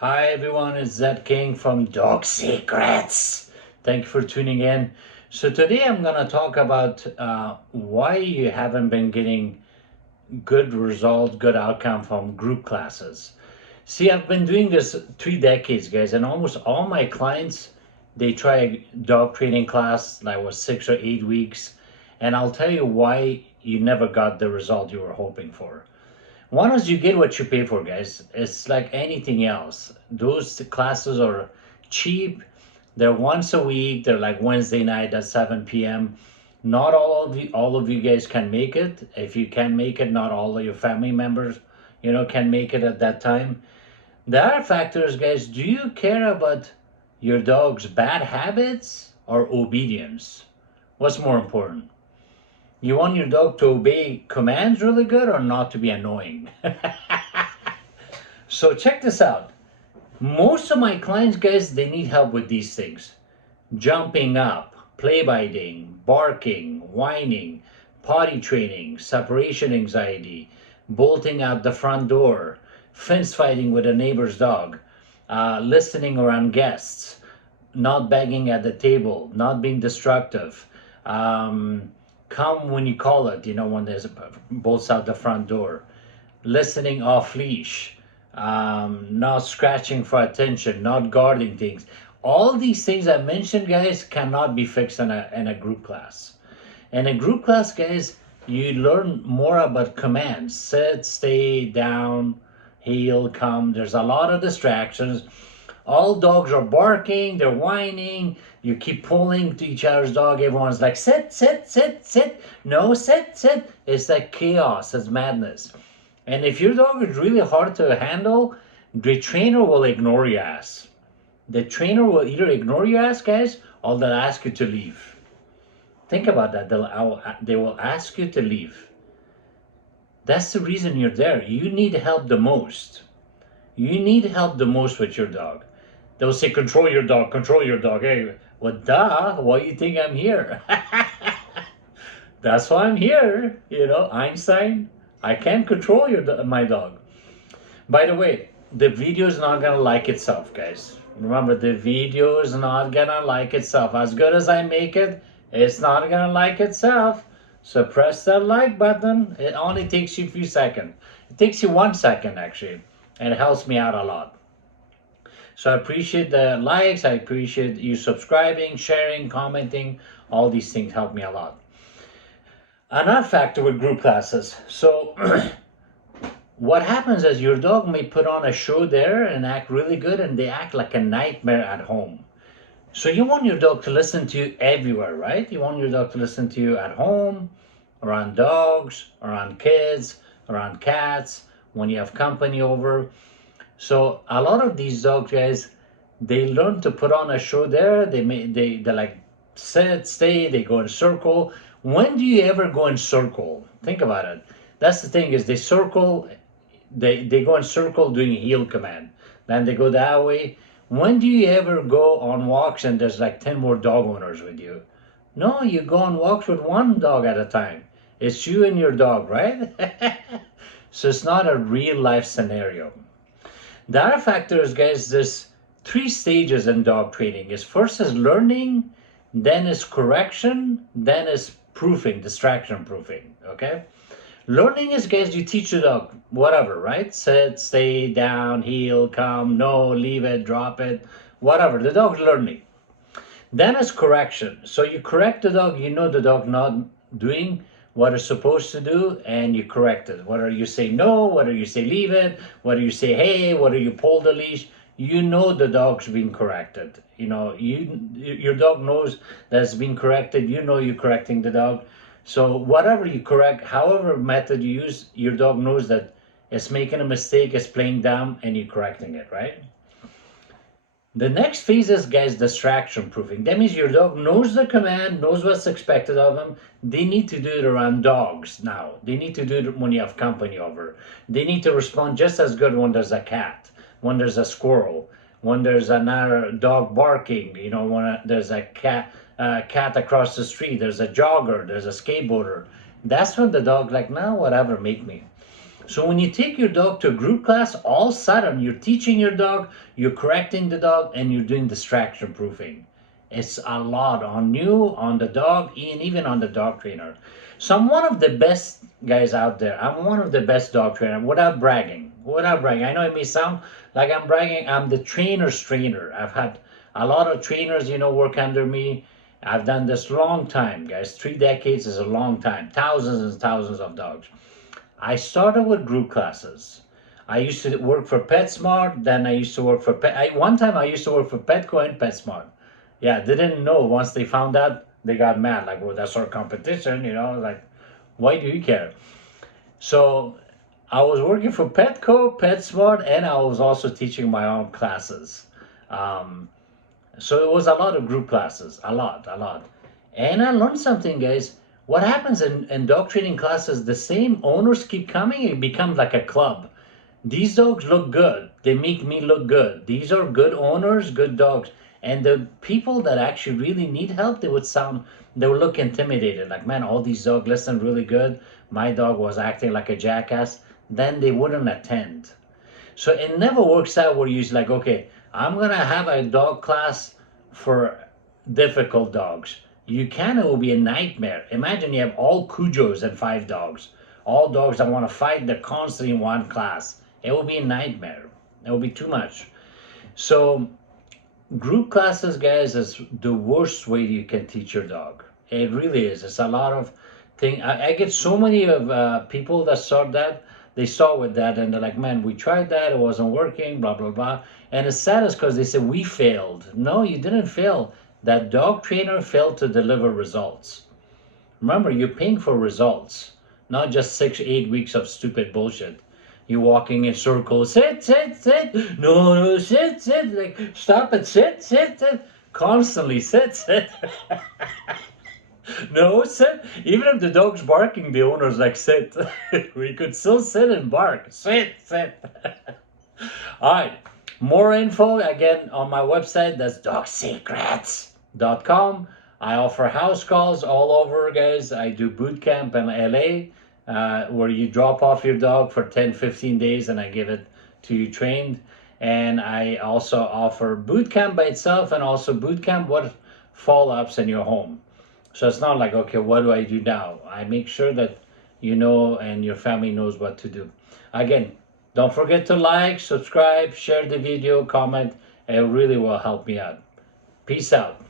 Hi everyone, it's Zed King from Dog Secrets. Thank you for tuning in. So today I'm gonna talk about why you haven't been getting good results, good outcome from group classes. See, I've been doing this 3 decades, guys, and almost all my clients they try a dog training class that was 6 or 8 weeks, and I'll tell you why you never got the result you were hoping for. One is you get what you pay for, guys. It's like anything else. Those classes are cheap. They're once a week. They're like Wednesday night at 7 p.m. Not all of you guys can make it. If you can make it, not all of your family members, can make it at that time. The other factor is, guys, do you care about your dog's bad habits or obedience? What's more important? You want your dog to obey commands really good or not to be annoying? So check this out. Most of my clients, guys, they need help with these things. Jumping up, play biting, barking, whining, potty training, separation anxiety, bolting out the front door, fence fighting with a neighbor's dog, listening around guests, not begging at the table, not being destructive, come when you call it, when there's bolts out the front door, listening off leash, not scratching for attention, not guarding things. All these things I mentioned, guys, cannot be fixed in a group class. In a group class, guys, you learn more about commands: sit, stay, down, heel, come. There's a lot of distractions. All dogs are barking, they're whining. You keep pulling to each other's dog. Everyone's like, sit, sit, sit, sit. No, sit, sit. It's like chaos, it's madness. And if your dog is really hard to handle, the trainer will ignore your ass. The trainer will either ignore your ass, guys, or they'll ask you to leave. Think about that. They will ask you to leave. That's the reason you're there. You need help the most. You need help the most with your dog. They'll say, control your dog, control your dog. Hey, well, duh, why do you think I'm here? That's why I'm here. Einstein, I can't control my dog. By the way, the video is not gonna like itself, guys. Remember, the video is not gonna like itself. As good as I make it, it's not gonna like itself. So press that like button. It only takes you a few seconds. It takes you 1 second, actually, and it helps me out a lot. So I appreciate the likes. I appreciate you subscribing, sharing, commenting. All these things help me a lot. Another factor with group classes. So what happens is your dog may put on a show there and act really good, and they act like a nightmare at home. So you want your dog to listen to you everywhere, right? You want your dog to listen to you at home, around dogs, around kids, around cats, when you have company over. So a lot of these dog guys, they learn to put on a show there. They like sit, stay, they go in circle. When do you ever go in circle? Think about it. That's the thing, is they circle, they go in circle doing a heel command. Then they go that way. When do you ever go on walks and there's like 10 more dog owners with you? No, you go on walks with one dog at a time. It's you and your dog, right? So it's not a real life scenario. The other factor is, guys, there's 3 stages in dog training. Is first is learning, then is correction, then is proofing, distraction proofing. Okay? Learning is, guys, you teach the dog whatever, right? Sit, stay, down, heel, come, no, leave it, drop it, whatever. The dog's learning. Then is correction. So you correct the dog, the dog not doing what it's supposed to do, and you correct it. Whether you say no, whether you say leave it, whether you say hey, whether you pull the leash, the dog's being corrected. Your dog knows that it's being corrected. You're correcting the dog. So whatever you correct, however method you use, your dog knows that it's making a mistake, it's playing dumb, and you're correcting it, right? The next phase is, guys, distraction proofing. That means your dog knows the command, knows what's expected of them. They need to do it around dogs now. They need to do it when you have company over. They need to respond just as good when there's a cat, when there's a squirrel, when there's another dog barking, when there's a cat across the street, there's a jogger, there's a skateboarder. That's when the dog like, no, whatever, make me. So when you take your dog to a group class, all of a sudden you're teaching your dog, you're correcting the dog, and you're doing distraction proofing. It's a lot on you, on the dog, and even on the dog trainer. So I'm one of the best guys out there. I'm one of the best dog trainer without bragging. Without bragging. I know it may sound like I'm bragging. I'm the trainer's trainer. I've had a lot of trainers, work under me. I've done this long time, guys. 3 decades is a long time. Thousands and thousands of dogs. I started with group classes. I used to work for PetSmart. Then I used to work for one time I used to work for Petco and PetSmart. Yeah, they didn't know. Once they found out, they got mad. Like, well, that's our competition, Like, why do you care? So I was working for Petco, PetSmart, and I was also teaching my own classes. Um, so it was a lot of group classes, a lot, a lot. And I learned something, guys. What happens in dog training classes, the same owners keep coming, it becomes like a club. These dogs look good. They make me look good. These are good owners, good dogs. And the people that actually really need help, they would look intimidated. Like, man, all these dogs listen really good. My dog was acting like a jackass. Then they wouldn't attend. So it never works out where you're like, okay, I'm going to have a dog class for difficult dogs. You can, it will be a nightmare. Imagine you have all Cujos and 5 dogs. All dogs that want to fight, they're constantly in one class. It will be a nightmare. It will be too much. So group classes, guys, is the worst way you can teach your dog. It really is. It's a lot of thing. I get so many of people that start that. They start with that and they're like, man, we tried that. It wasn't working, blah, blah, blah. And it's sad because they say, we failed. No, you didn't fail. That dog trainer failed to deliver results. Remember, you're paying for results, not just 6, 8 weeks of stupid bullshit. You walking in circles, sit, sit, sit. No, no, sit, sit. Like, stop it, sit, sit, sit. Constantly sit, sit. No, sit. Even if the dog's barking, the owner's like, sit. We could still sit and bark. Sit, sit. All right. More info again on my website. That's dogsecrets.com. I offer house calls all over, guys. I do boot camp in LA, where you drop off your dog for 10, 15 days and I give it to you trained. And I also offer boot camp by itself and also boot camp with follow-ups in your home. So it's not like, okay, what do I do now? I make sure that you know and your family knows what to do. Again, don't forget to like, subscribe, share the video, comment. It really will help me out. Peace out.